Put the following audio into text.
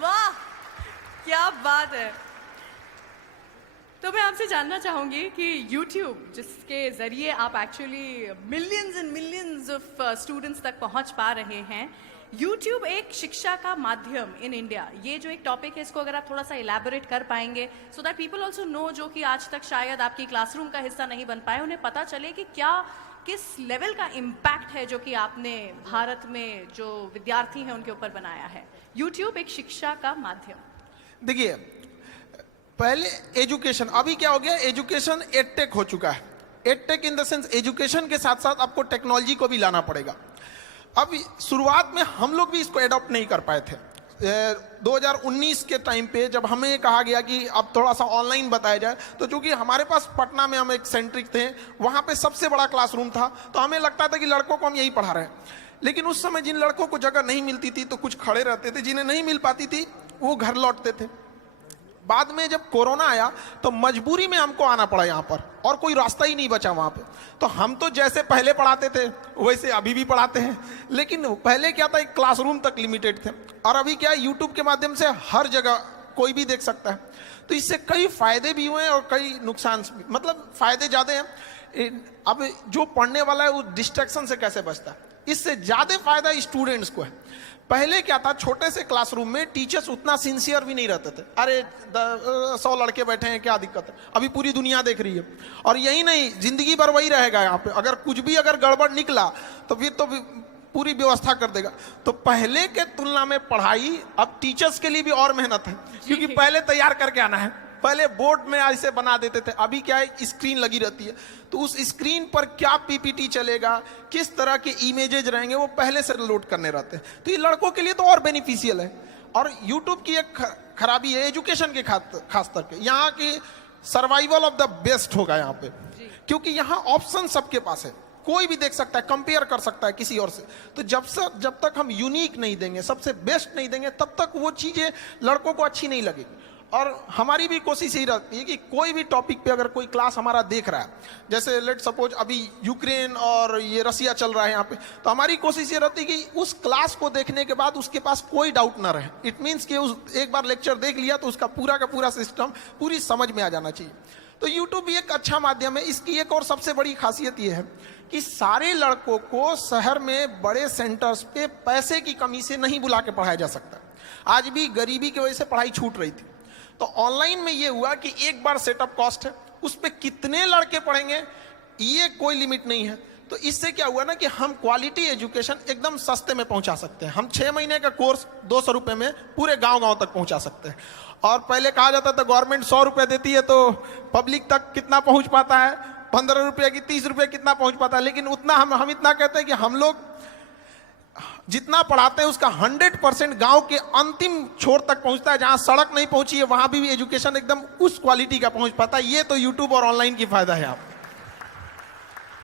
वाह, क्या बात है। तो मैं आपसे जानना चाहूंगी कि YouTube जिसके जरिए आप actually millions and millions of students तक पहुंच पा रहे हैं, YouTube एक शिक्षा का माध्यम इन इंडिया, ये जो एक टॉपिक है इसको अगर आप थोड़ा सा इलैबोरेट कर पाएंगे so that people also know, जो कि आज तक शायद आपकी क्लासरूम का हिस्सा नहीं बन पाए, उन्हें पता चले कि क्या किस लेवल का इम्पैक्ट है जो कि आपने भारत में जो विद्यार्थी हैं उनके ऊपर बनाया है। YouTube एक शिक्षा का माध्यम। देखिए, पहले एजुकेशन, अभी क्या हो गया, एजुकेशन एडटेक हो चुका है। Edtech in the sense education के साथ साथ आपको टेक्नोलॉजी को भी लाना पड़ेगा। अब शुरुआत में हम लोग भी इसको एडॉप्ट नहीं कर पाए थे। 2019 के टाइम पे जब हमें कहा गया कि अब थोड़ा सा ऑनलाइन बताया जाए, तो चूंकि हमारे पास पटना में हम एक सेंट्रिक थे, वहाँ पे सबसे बड़ा क्लासरूम था, तो हमें लगता था कि लड़कों को हम यही पढ़ा रहे हैं। लेकिन उस समय जिन लड़कों को जगह नहीं मिलती थी तो कुछ खड़े रहते थे, जिन्हें नहीं मिल पाती थी वो घर लौटते थे। बाद में जब कोरोना आया तो मजबूरी में हमको आना पड़ा यहाँ पर, और कोई रास्ता ही नहीं बचा वहाँ पे। तो हम तो जैसे पहले पढ़ाते थे वैसे अभी भी पढ़ाते हैं, लेकिन पहले क्या था, एक क्लासरूम तक लिमिटेड थे, और अभी क्या है, यूट्यूब के माध्यम से हर जगह कोई भी देख सकता है। तो इससे कई फायदे भी हुए हैं और कई नुकसान भी, मतलब फायदे ज़्यादा हैं। अब जो पढ़ने वाला है वो डिस्ट्रैक्शन से कैसे बचता है, इससे ज़्यादा फायदा स्टूडेंट्स को है। पहले क्या था, छोटे से क्लासरूम में टीचर्स उतना सिंसियर भी नहीं रहते थे। अरे 100 लड़के बैठे हैं, क्या दिक्कत है, अभी पूरी दुनिया देख रही है। और यही नहीं, जिंदगी भर वही रहेगा यहाँ पे, अगर कुछ भी अगर गड़बड़ निकला तो फिर तो पूरी व्यवस्था कर देगा। तो पहले के तुलना में पढ़ाई अब टीचर्स के लिए भी और मेहनत है, क्योंकि पहले तैयार करके आना है, पहले बोर्ड में ऐसे बना देते थे, अभी क्या है, स्क्रीन लगी रहती है, तो उस स्क्रीन पर क्या पीपीटी चलेगा, किस तरह के इमेजेज रहेंगे, वो पहले से लोड करने रहते हैं। तो ये लड़कों के लिए तो और बेनिफिशियल है। और यूट्यूब की एक खराबी है एजुकेशन के खास तौर पे, यहाँ की सर्वाइवल ऑफ द बेस्ट होगा यहाँ पे, क्योंकि यहाँ ऑप्शन सबके पास है, कोई भी देख सकता है, कंपेयर कर सकता है किसी और से। तो जब तक हम यूनिक नहीं देंगे, सबसे बेस्ट नहीं देंगे, तब तक वो चीजें लड़कों को अच्छी नहीं लगेगी। और हमारी भी कोशिश यही रहती है कि कोई भी टॉपिक पे अगर कोई क्लास हमारा देख रहा है, जैसे लेट सपोज अभी यूक्रेन और ये रसिया चल रहा है यहाँ पे, तो हमारी कोशिश ये रहती है कि उस क्लास को देखने के बाद उसके पास कोई डाउट ना रहे। इट मीन्स कि उस एक बार लेक्चर देख लिया तो उसका पूरा का पूरा सिस्टम पूरी समझ में आ जाना चाहिए। तो यूट्यूब भी एक अच्छा माध्यम है। इसकी एक और सबसे बड़ी खासियत ये है कि सारे लड़कों को शहर में बड़े सेंटर्स पे पैसे की कमी से नहीं बुला के पढ़ाया जा सकता। आज भी गरीबी की वजह से पढ़ाई छूट रही थी। तो ऑनलाइन में ये हुआ कि एक बार सेटअप कॉस्ट है, उस पर कितने लड़के पढ़ेंगे ये कोई लिमिट नहीं है। तो इससे क्या हुआ ना कि हम क्वालिटी एजुकेशन एकदम सस्ते में पहुंचा सकते हैं। हम 6 महीने का कोर्स 200 रुपये में पूरे गांव-गांव तक पहुंचा सकते हैं। और पहले कहा जाता था गवर्नमेंट 100 रुपये देती है तो पब्लिक तक कितना पहुंच पाता है, 15 रुपये की 30 रुपये कितना पहुंच पाता है। लेकिन उतना हम इतना कहते हैं कि हम लोग जितना पढ़ाते हैं उसका 100% गांव के अंतिम छोर तक पहुंचता है, जहां सड़क नहीं पहुंची है वहां भी एजुकेशन एकदम उस क्वालिटी का पहुंच पाता है। ये तो यूट्यूब और ऑनलाइन की फायदा है। आप